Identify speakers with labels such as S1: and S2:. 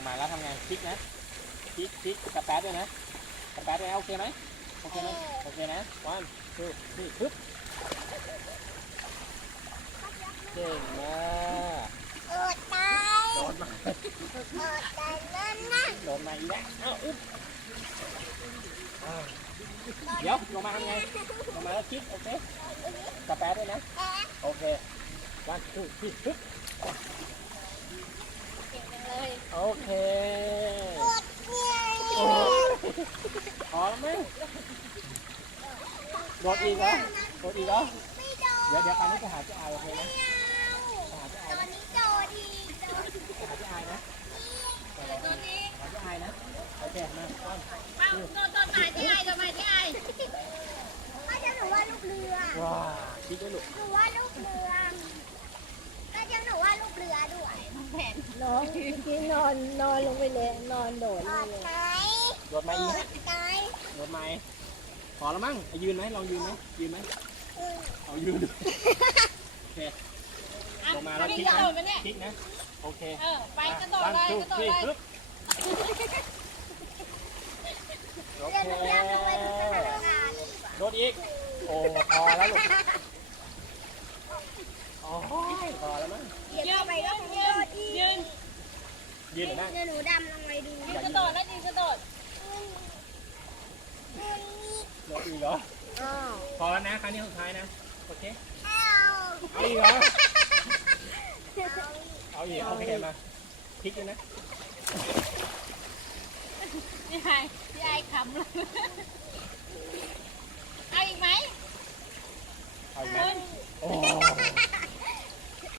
S1: มาแล้วทำไงพลิกนะพลิกกระแป๊ดด้วยนะกระแป๊ดด้วยนะโอเคไหมโอเคไหมโอเคนะวันทูนี่ปึ๊บเก่งมาก
S2: ตาย
S1: โดนมา
S2: ตายนั่นนะ
S1: โดนมาอีกแล้วอ้าวอุ๊บเดี๋ยวลงมาทำไงลงมาแล้วพลิกโอเคกระแป๊ดด้วยนะโอเควันทูนี่ปึ๊บโอเคพอแล้วไหมโดดอีกเหรอโดดอีกเหรอเดี๋ยวคราวนี้จะหาเจ้าอายโอเคไหมหาเจ้าอายนะหาเจ้าอายนะหาเจ้าอายนะโอเคมาต้น
S2: โดนหมายที่ไอโดนหมายที่ไอก็จะหนูว่าลูกเรือ
S1: ว้าคิดด้วยลูก
S2: หนูว่าลูกเรือก็จะหนูว่าลูกเรือด้วยแผ่น
S3: น้องที่นอนลงไปเลยนอนโดด
S2: อดไหน
S1: โดดมาอีก
S2: ไหน
S1: โดดมาพอแล้วมั้งยืนไหมลองยืนไหมยืนไหมเอายืนดูโอเคลงมาแล้วคิดนะคิดนะโอเค
S2: ไปกระโดดเลยกระโดดเลย
S1: โอ
S2: เรียน
S1: เค
S2: เรียนทำไมถึงเป็นพนักงาน
S1: โดดอีกโอ้พอแล้วลูกโอ้พอแล้วมั้ง
S2: เรียนทำไมก็คงโดดอีก
S1: ยืนหรือนั่ง
S2: เดี๋ยวหนูดำลงไปดู
S1: กระโดดแล้วกระโดดโดดอีกเหรอพอแล้วนะครั้งนี้สุดท้ายนะโอเคเอาอีกเหรอเอาอีกโอเคมาพลิกด้วยนะ
S2: พี่ไอขำเลยเอาอีกไหม
S1: เอาอีกไหมโอ้